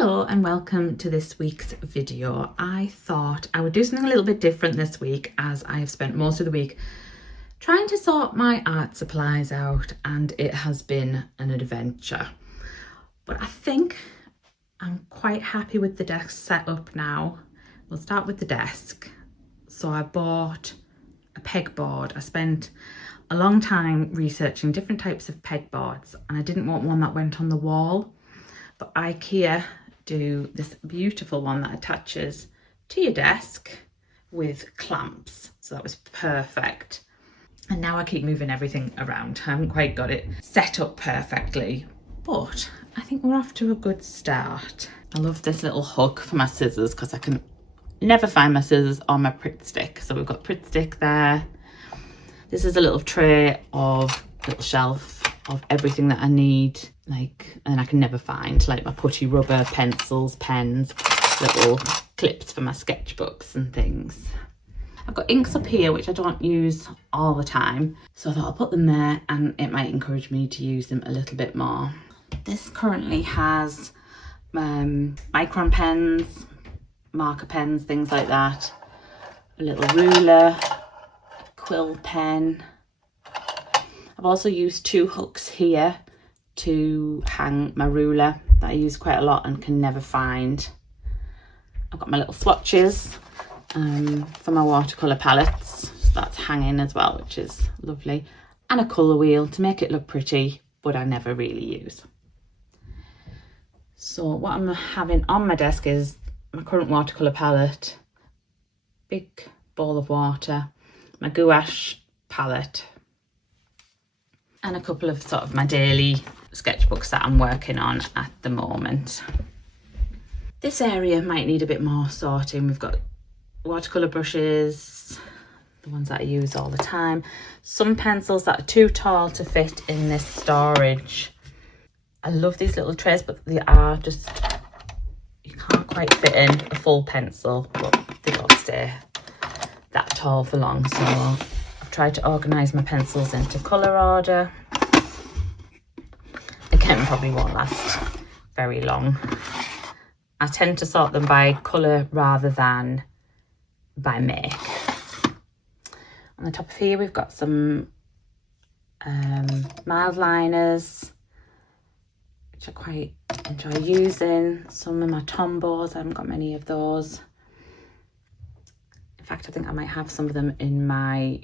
Hello and welcome to this week's video. I thought I would do something a little bit different this week as I have spent most of the week trying to sort my art supplies out and it has been an adventure. But I think I'm quite happy with the desk setup now. We'll start with the desk. So I bought a pegboard. I spent a long time researching different types of pegboards and I didn't want one that went on the wall. But IKEA do this beautiful one that attaches to your desk with clamps. So that was perfect. And now I keep moving everything around. I haven't quite got it set up perfectly, but I think we're off to a good start. I love this little hook for my scissors because I can never find my scissors on my Pritt stick. So we've got Pritt stick there. This is a little tray of little shelf of everything that I need, and I can never find, like my putty rubber, pencils, pens, little clips for my sketchbooks and things. I've got inks up here which I don't use all the time, so I thought I'll put them there and it might encourage me to use them a little bit more. This currently has micron pens, marker pens, things like that, a little ruler, a quill pen. I've also used two hooks here to hang my ruler that I use quite a lot and can never find. I've got my little swatches for my watercolour palettes, so that's hanging as well, which is lovely, and a colour wheel to make it look pretty, but I never really use. So what I'm having on my desk is my current watercolour palette, big bowl of water, my gouache palette, and a couple of sort of my daily sketchbooks that I'm working on at the moment. This area might need a bit more sorting. We've got watercolour brushes, the ones that I use all the time, some pencils that are too tall to fit in this storage. I love these little trays, but they are just, you can't quite fit in a full pencil, but they don't stay that tall for long, so I've tried to organise my pencils into colour order. Again, probably won't last very long. I tend to sort them by colour rather than by make. On the top of here we've got some mild liners, which I quite enjoy using. Some of my Tombows, I haven't got many of those. In fact, I think I might have some of them in my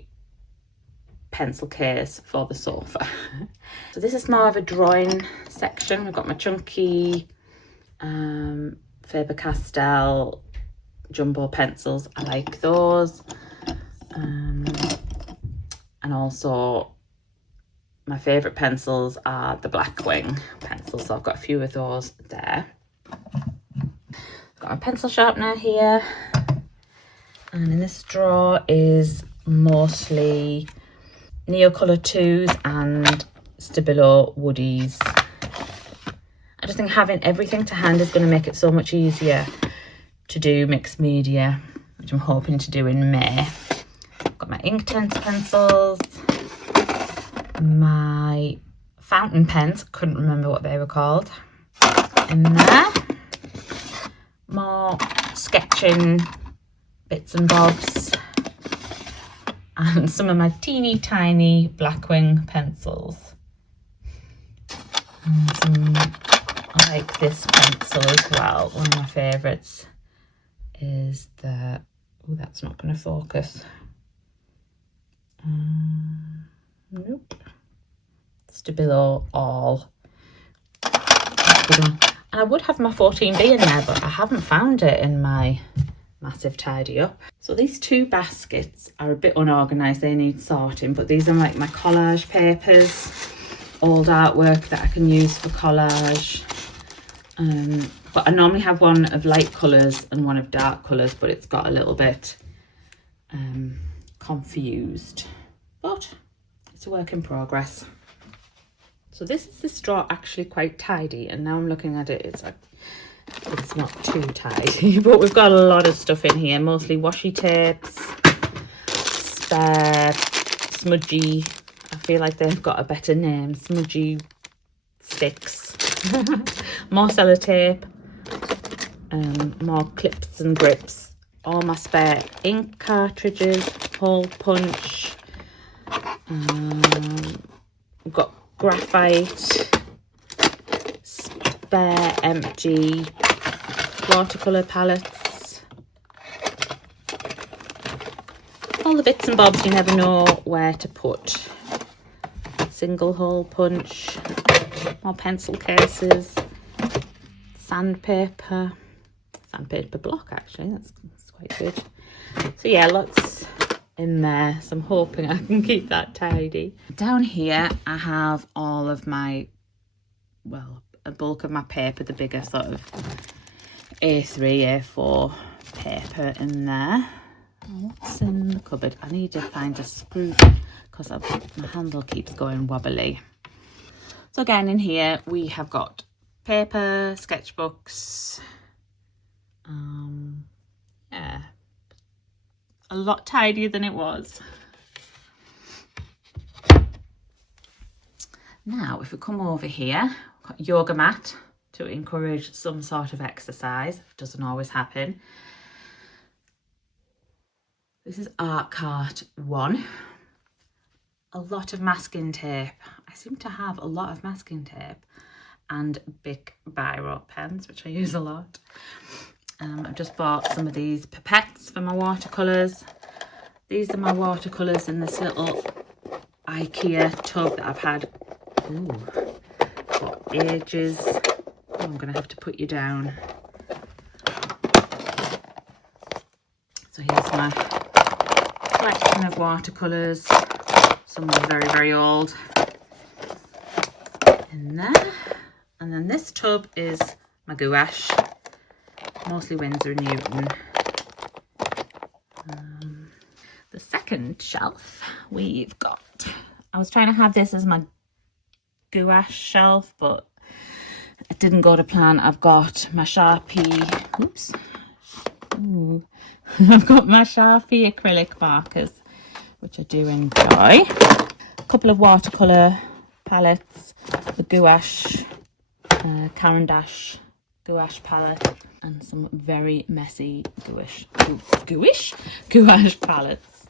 pencil case for the sofa. So this is more of a drawing section. We've got my chunky Faber-Castell jumbo pencils. I like those. And also my favourite pencils are the Blackwing pencils, so I've got a few of those there. I've got my pencil sharpener here, and in this drawer is mostly Neocolor 2s and Stabilo Woodies. I just think having everything to hand is going to make it so much easier to do mixed media, which I'm hoping to do in May. I've got my Inktense pencils, my fountain pens, couldn't remember what they were called, in there. More sketching bits and bobs, and some of my teeny tiny Blackwing pencils. And I like this pencil as well. One of my favourites is the, oh, that's not going to focus. Nope. Stabilo All. That's a good one. And I would have my 14B in there, but I haven't found it in my massive tidy up. So these two baskets are a bit unorganised, they need sorting, but these are like my collage papers, old artwork that I can use for collage. But I normally have one of light colours and one of dark colours, but it's got a little bit confused, but it's a work in progress. So this drawer actually quite tidy, and now I'm looking at it, it's like, it's not too tidy, but we've got a lot of stuff in here, mostly washi tapes, spare, smudgy, I feel like they've got a better name, smudgy sticks, more sellotape, more clips and grips, all my spare ink cartridges, hole punch, we've got graphite, spare empty watercolour palettes, all the bits and bobs you never know where to put, single hole punch, more pencil cases, sandpaper block, actually, that's quite good. So yeah, lots in there, so I'm hoping I can keep that tidy. Down here I have all of my, well, a bulk of my paper, the bigger sort of A3, A4 paper in there. What's in the cupboard? I need to find a screw because my handle keeps going wobbly. So again, in here we have got paper, sketchbooks, yeah, a lot tidier than it was. Now if we come over here, got yoga mat to encourage some sort of exercise. Doesn't always happen. This is Art Cart 1. A lot of masking tape. I seem to have a lot of masking tape and big biro pens, which I use a lot. I've just bought some of these pipettes for my watercolours. These are my watercolours in this little IKEA tub that I've had for ages. Oh, I'm going to have to put you down. So here's my collection of watercolours. Some are very, very old in there. And then this tub is my gouache, mostly Winsor and Newton. The second shelf we've got, I was trying to have this as my gouache shelf, but it didn't go to plan. I've got my Sharpie, oops, I've got my Sharpie acrylic markers, which I do enjoy. A couple of watercolour palettes, the gouache, Caran d'Ache gouache palette, and some very messy gouache palettes.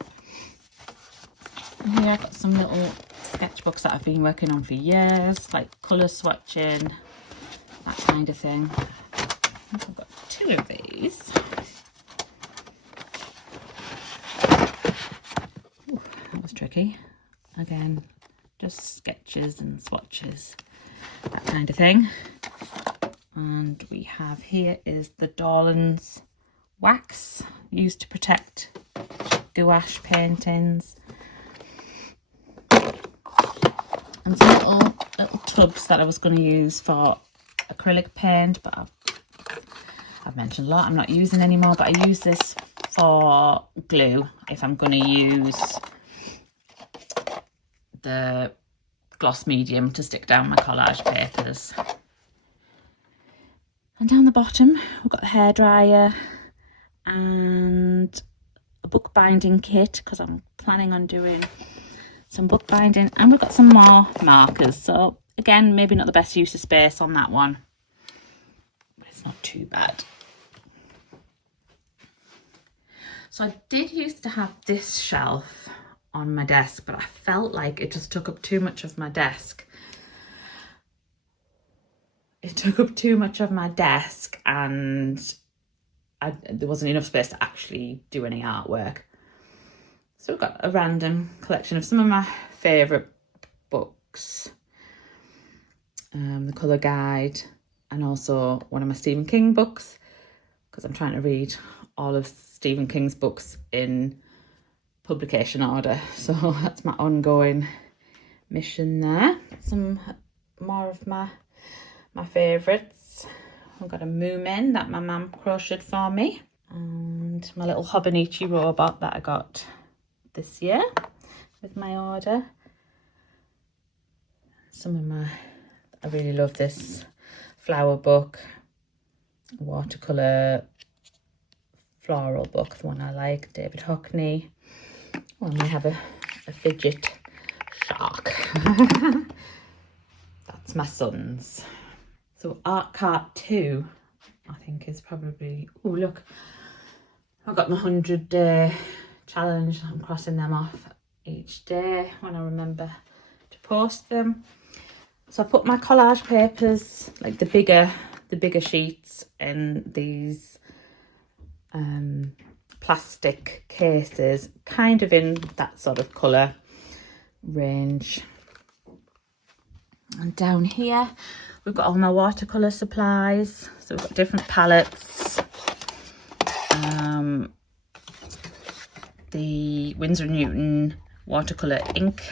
And here I've got some little sketchbooks that I've been working on for years, like colour swatching, that kind of thing. I think I've got 2 of these. Ooh, that was tricky. Again, just sketches and swatches, that kind of thing. And we have here is the Dorland's wax used to protect gouache paintings. And some little tubs that I was going to use for acrylic paint, but I've mentioned a lot, I'm not using anymore, but I use this for glue if I'm going to use the gloss medium to stick down my collage papers. And down the bottom we've got the hairdryer and a book binding kit, because I'm planning on doing some book binding, and we've got some more markers. So again, maybe not the best use of space on that one, but it's not too bad. So I did used to have this shelf on my desk, but I felt like it just took up too much of my desk. It took up too much of my desk, and there wasn't enough space to actually do any artwork. So we've got a random collection of some of my favourite books, the colour guide, and also one of my Stephen King books, because I'm trying to read all of Stephen King's books in publication order. So that's my ongoing mission there. Some more of my favourites. I've got a Moomin that my mum crocheted for me, and my little Hobonichi robot that I got this year with my order. I really love this flower book, watercolour floral book, the one I like, David Hockney. Oh, and we have a fidget shark. That's my son's. So Art Cart 2 I think is probably, oh look, I've got my 100-day challenge. I'm crossing them off each day when I remember to post them. So I put my collage papers, like the bigger sheets, in these plastic cases, kind of in that sort of colour range. And down here we've got all my watercolour supplies. So we've got different palettes, the Winsor & Newton watercolour ink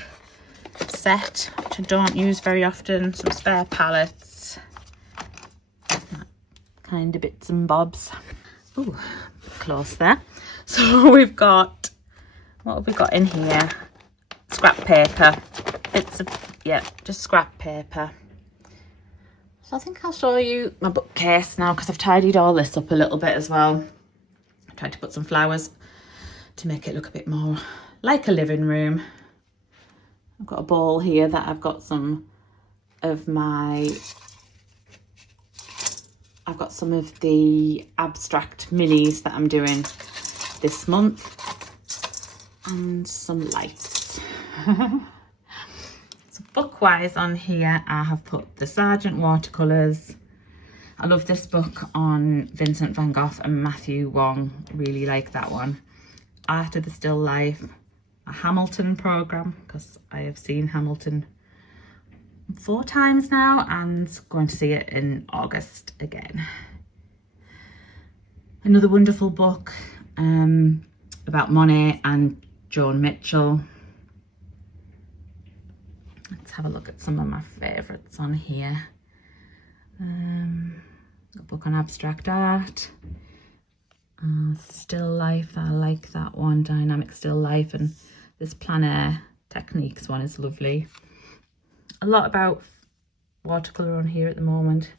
set, which I don't use very often, some spare palettes, kind of bits and bobs. Ooh, close there. So we've got, what have we got in here? Scrap paper, bits of, yeah, just scrap paper. So I think I'll show you my bookcase now, because I've tidied all this up a little bit as well. I tried to put some flowers to make it look a bit more like a living room. I've got a bowl here that I've got some of the abstract minis that I'm doing this month, and some lights. So book-wise on here, I have put the Sargent watercolours. I love this book on Vincent van Gogh and Matthew Wong. Really like that one. Art of the Still Life, a Hamilton programme, because I have seen Hamilton 4 times now and going to see it in August again. Another wonderful book about Monet and Joan Mitchell. Let's have a look at some of my favourites on here. A book on abstract art. Still life, I like that one. Dynamic still life, and this plein air techniques one is lovely. A lot about watercolour on here at the moment.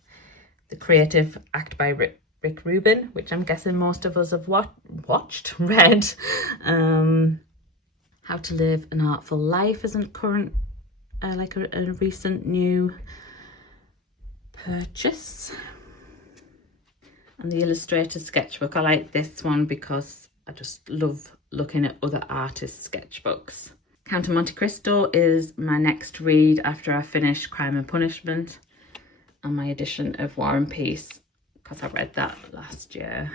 The Creative Act by Rick Rubin, which I'm guessing most of us have read. How to Live an Artful Life isn't current, like a recent new purchase. And the Illustrator Sketchbook, I like this one because I just love looking at other artists' sketchbooks. Count of Monte Cristo is my next read after I finish Crime and Punishment, and my edition of War and Peace, because I read that last year.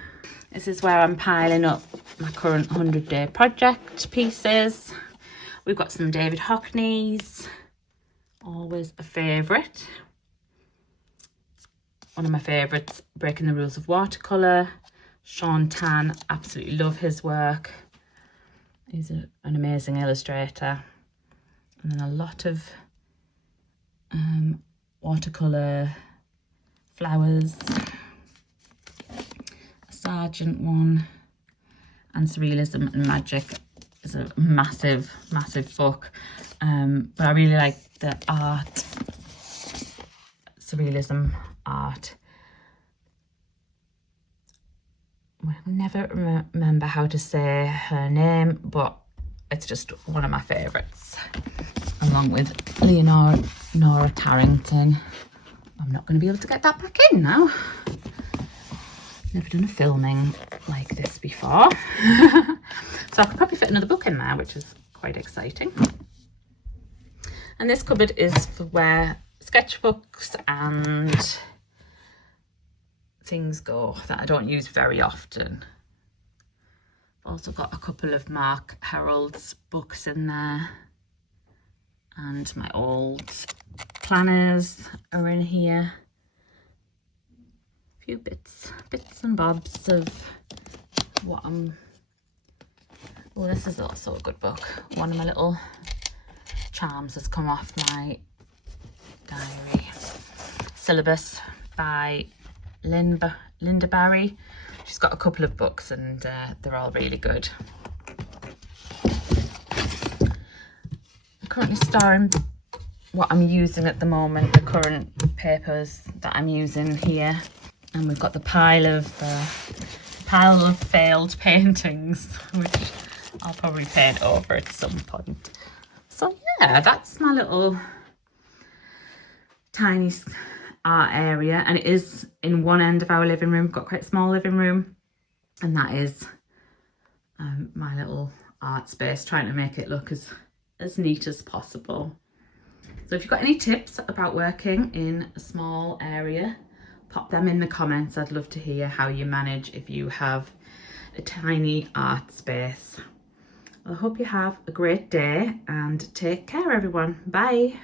This is where I'm piling up my current 100-day project pieces. We've got some David Hockney's, always a favourite. One of my favourites, Breaking the Rules of Watercolour. Sean Tan, absolutely love his work. He's an amazing illustrator. And then a lot of watercolour flowers. A Sargent one. And Surrealism and Magic is a massive, massive book. But I really like the art, Surrealism art. I never remember how to say her name, but it's just one of my favourites, along with Nora Tarrington. I'm not going to be able to get that back in now. Never done a filming like this before. So I could probably fit another book in there, which is quite exciting. And this cupboard is for where sketchbooks and things go that I don't use very often. I've also got a couple of Mark Harold's books in there, and my old planners are in here. A few bits and bobs of what I'm... Oh, this is also a good book. One of my little charms has come off my diary. Syllabus by Linda Barry. She's got a couple of books and they're all really good. I'm currently storing what I'm using at the moment, the current papers that I'm using here. And we've got the pile of failed paintings, which I'll probably paint over at some point. So yeah, that's my little tiny art area, and it is in one end of our living room. We've got quite a small living room, and that is my little art space, trying to make it look as neat as possible. So if you've got any tips about working in a small area, pop them in the comments. I'd love to hear how you manage if you have a tiny art space. I hope you have a great day and take care, everyone. Bye.